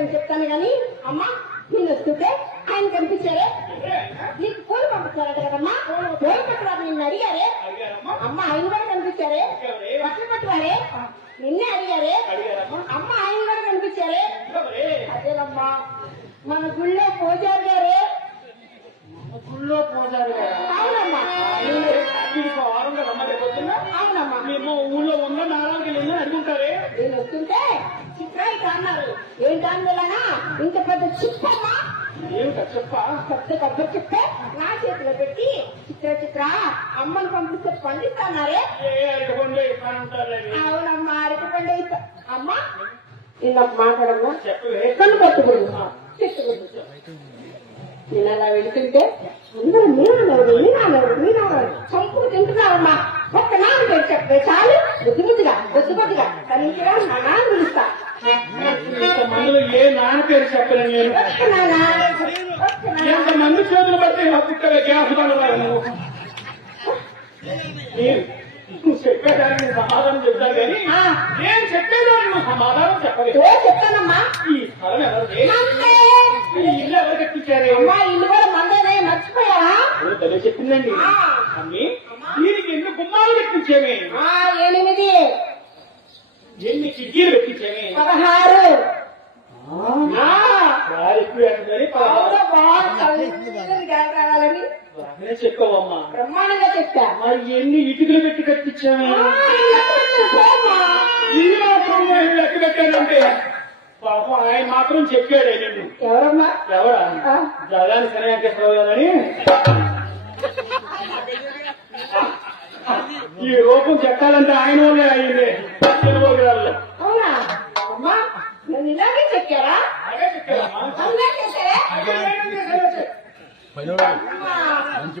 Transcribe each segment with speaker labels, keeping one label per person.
Speaker 1: వచ్చేదాన్ని కానీ అమ్మ నిన్ను వస్తుంటే ఆయన కనిపించారే? నీకు పూలు పంపించారట కదమ్మా? పూలు పట్టువారు నిన్ను అడిగారే? అమ్మ ఆయన కూడా కనిపించారే? బట్టలు పట్టువారే నిన్నే అడిగారే? అమ్మ ఆయన కూడా కనిపించారే? అదేనమ్మా మన గుళ్ళో పూజారి గారే?
Speaker 2: గుళ్ళో పూజారి గారా?
Speaker 1: అవునమ్మా. అవునమ్మా.
Speaker 2: మేము ఊళ్ళో ఉన్న నారాయణకి వెళ్ళి అడుగుంటారే?
Speaker 1: నేను వస్తుంటే చిత్ర ఇట్లా అన్నారు ఏంటన్నా ఇంత పెద్ద చిప్పమ్మా
Speaker 2: ఏమిటా చెప్ప
Speaker 1: పెద్ద కొబ్బరి చిప్పే నా చేతిలో పెట్టి చిత్ర చిత్ర అమ్మని పంపిస్తే పండిస్తాన్నారే
Speaker 2: ఏ అరటిపండు ఇస్తా ఉంటారు
Speaker 1: అవునమ్మా అరటిపండు ఇస్తా అమ్మా నేను ఒక మాట్లాడమ్మా
Speaker 2: చెప్పవే
Speaker 1: కన్ను పట్టుకుడు చెట్టుకుంటు నేను అలా వెళుతుంటే అందరూ మీనానవరు మీనానవరు మీనానవరు చంపుకు తింటున్నావమ్మా ఒక్క నాన్న పేరు చెప్పే చాలు బుద్ధి బుద్ధిగా బుద్ధి బుద్ధిగా కలిసిగా నా నాన్న పిలుస్తా
Speaker 2: మందులో ఏ నాన్న పేరు చెప్పలేను నేను.
Speaker 1: ఒక్క నాన్న ఒక్క నాన్న
Speaker 2: ఎంత మంది చేతులు బట్టి నా పుట్టగా గ్యాస్ పడవాలి నువ్వు? నేను నువ్వు చెప్పేదాన్ని సమాధానం చెప్తా కానీ నేను చెప్పేదాన్ని నువ్వు సమాధానం చెప్పలేదు.
Speaker 1: చెప్తానమ్మా
Speaker 2: ఈ స్థలం ఎవరిది? ఇల్లు ఎవరు కట్టించారే
Speaker 1: అమ్మా ఇల్లు కూడా మందేనే. మర్చిపోయావా?
Speaker 2: చెప్పిందండి అమ్మి దీనికి గుమ్మాలు పెట్టించేమే
Speaker 1: ఎనిమిది.
Speaker 2: ఎన్ని పెట్టించేమే
Speaker 1: పదహారు.
Speaker 2: చెప్పావమ్మా.
Speaker 1: బ్రహ్మాండంగా
Speaker 2: మరి ఇటుకలు పెట్టి కట్టించామే నేను పెట్టానంటే. పాపం ఆయన మాత్రం చెప్పాడే నిన్ను.
Speaker 1: ఎవరమ్మా?
Speaker 2: ఎవరా?
Speaker 1: ఆ.
Speaker 2: జగాని శనవేంకటరావు గారని ఈ రూపం చెక్కాలంటే ఆయన వల్లే అయింది
Speaker 1: ఇలాగే.
Speaker 3: పనివాడు. మంచి?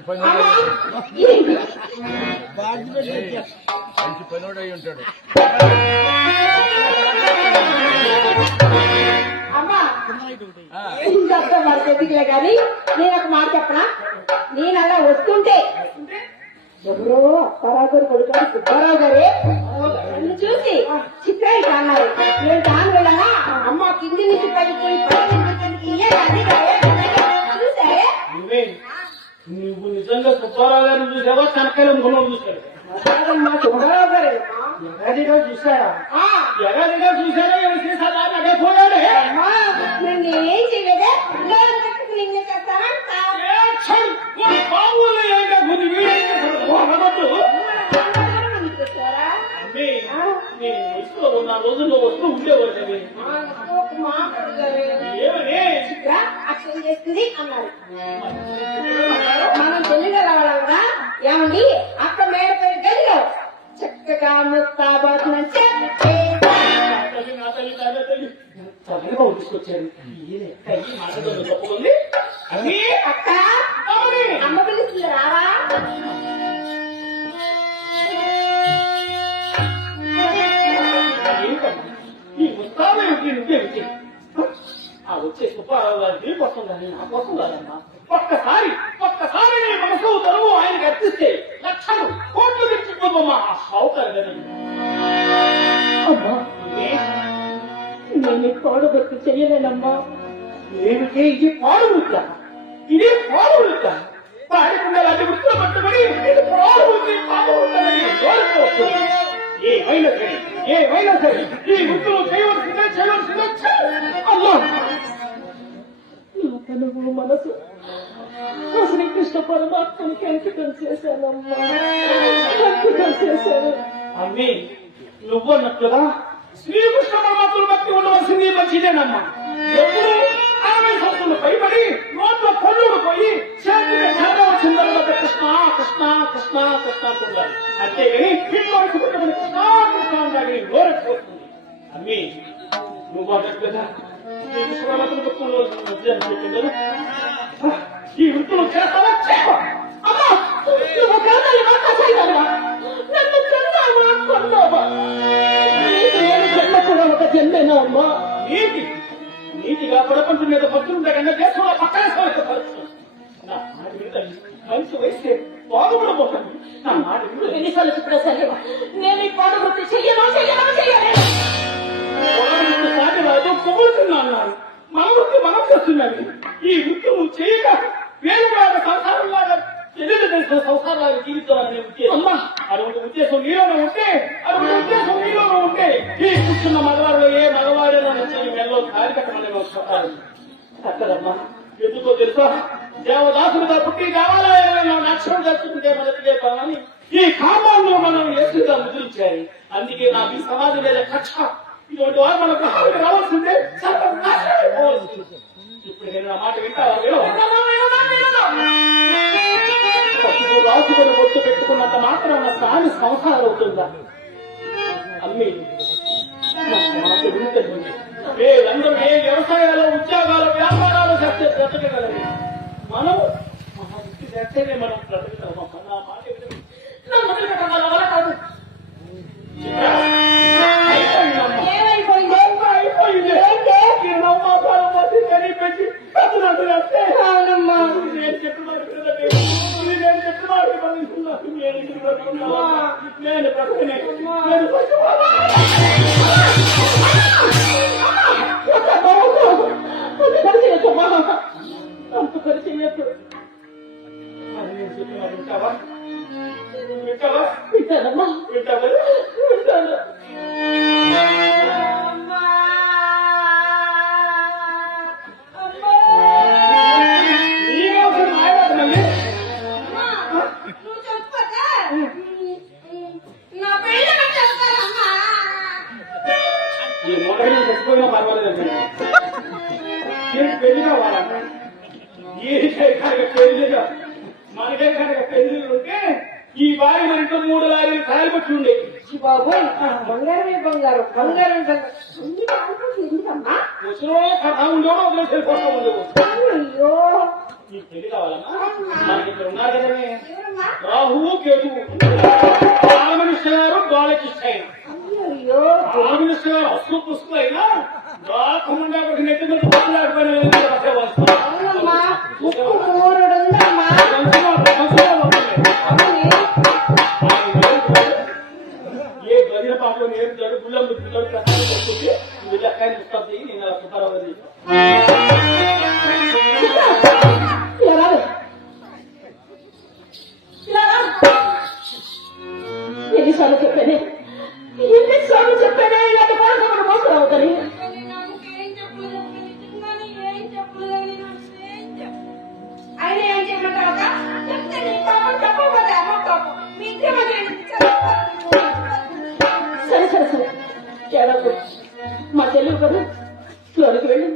Speaker 3: మంచి పనివాడు అయి ఉంటాడు
Speaker 1: మరి కానీ నేను ఒక మాట చెప్పనా నేను అలా వస్తుంటే ఎవరో అప్పారావు గారు కొడుకు సుబ్బారావు గారే నన్ను చూసి చిత్ర ఇట్లా అన్నారు నేను దాని వెళ్ళనా అమ్మ కింది నుంచి పడిపోయి చూసారే
Speaker 2: నువ్వే నిజంగా సుబ్బారావు గారిని చూసావా? కనకాయలు ముఖంలో చూసాడు
Speaker 1: సుబ్బారావు గారే
Speaker 2: ఎగదిగా చూసారా? ఎగదిగా చూసారా? రోజుల్లో వస్తూ ఉండేవారు. ఏమని?
Speaker 1: అక్షరం చేస్తుంది అన్నారు మనం తెలుగు రావాలన్నా ఏమండి? అక్క మేడ పేరు గదిలో చక్కగా చెప్పే
Speaker 2: తీసుకొచ్చారు. తల్లి ఒక్కసారి ఒక్కసారి నీ మనసు తరువు ఆయనకి అర్పిస్తే లక్షలు కోట్లు తెచ్చిపోమ్మా ఆ సావుకారు
Speaker 1: అమ్మా నేను
Speaker 2: ఏమిటి? ఇది పాడు వృత్త ఇది పాడు వృత్త పాడకుండా అది ఇది పాడు వృత్తి పాడు వృత్తని కోరుకోవచ్చు ఏమైనా సరే ఏమైనా సరే ఈ వృత్తులు చేయవలసిందే చేయవలసిందే.
Speaker 1: మనసు. శ్రీకృష్ణ పరమాత్మకి అంకితం చేశానమ్మా. అంకితం చేశాను.
Speaker 2: అమ్మి నువ్వు అన్నట్లుగా శ్రీకృష్ణ పరమాత్మ భక్తి ఉండవలసింది మంచిదేనమ్మా ఎప్పుడు అరవై సంతులు భయపడి నోట్లో పళ్ళు పోయి చేతికి చాలా కృష్ణ కృష్ణ కృష్ణ కృష్ణ అంటున్నారు అంటే ఇంట్లో కృష్ణ కృష్ణ అందాక గోరకపోతుంది అమ్మి నువ్వు అన్నట్లుగా ఈ వృత్తులు చేస్తావా అమ్మా
Speaker 1: నువ్వు కాదని మాట చేయగలవా? నన్ను కన్నావా కొన్నావా నేను జన్మ కూడా ఒక జన్మేనా అమ్మా
Speaker 2: నీతి నీతిగా పడకుంటు మీద కన్నా దేశంలో పక్కన నా మనసు వేస్తే బాగుపడబోతుంది నా మాట
Speaker 1: ఎన్నిసార్లు చెప్పినా సరే నేను ఈ
Speaker 2: కూర్చున్న మగవారిలో ఏ మగవాడైనా నుంచి మెల్లో కాలి కట్టమని మాకు చెప్పాలి. ఎందుకో తెలుసా? దేవదాసులుగా పుట్టి దేవాలయంలో నక్షరం జరుపుకుంటే మొదటి చెప్పాలని ఈ కామాల్లో మనం ఏసుగా ముద్రించాయి అందుకే నాకు ఈ సమాజం మీద కక్ష. ఇటువంటి వారు మనకు హాయిగా రావాల్సిందే. ఇప్పుడు నేను నా మాట వింటావా రాసుకొని బొట్టు పెట్టుకున్నంత మాత్రం నా స్వామి సంసారం అవుతుందా? అమ్మి. వింటుంది. మేమందరం ఏ వ్యవసాయాలు ఉద్యోగాలు వ్యాపారాలు బ్రతకగలరు మనం మన వృత్తి చేస్తేనే మనం బ్రతకగలం అమ్మ. నా మాట. నా వల్ల కాదు. చెప్పిన చెప్పిన వినదు. నేను ఇక్కడ బ్రతుకున్నావా? నేను బ్రతకనే. నేను బ్రతుకున్నావా? అంత పరిచయం అంత పరిచయం మరి నేను చెప్పిన మాట వింటావా వింటావా
Speaker 1: వింటానమ్మా
Speaker 2: వింటావా వింటాను మనకే కనుక పెళ్ళిళ్ళు ఉంటే ఈ బావి మన ఇంట్లో మూడు లారీలు కాయలు పట్టి ఉండే.
Speaker 1: బాబోయ్ బంగారమే బంగారం. బంగారం
Speaker 2: ముసలో కథ ఉండేవాడు వదిలేసి వెళ్ళిపోతా ఉండేవాడు
Speaker 1: అయ్యో
Speaker 2: నీకు పెళ్ళి కావాలన్నా మనకి ఇక్కడ ఉన్నారు కదనే.
Speaker 1: ఎవరమ్మా?
Speaker 2: రాహువు కేతు.
Speaker 1: ఎన్నిసార్లు చెప్పానే ఎన్నిసార్లు చెప్పానే ఇలాంటి మోసం అవుతాయి ఆయన ఏం చేయమంటావు అక్క? చెప్తే నీ పాపం చెప్పకపోతే అమ్మ పాపం. మీ ఇంటి మధ్య సరే సరే సరే ఏడవకు. మా చెల్లి కదా లోనికి వెళ్ళి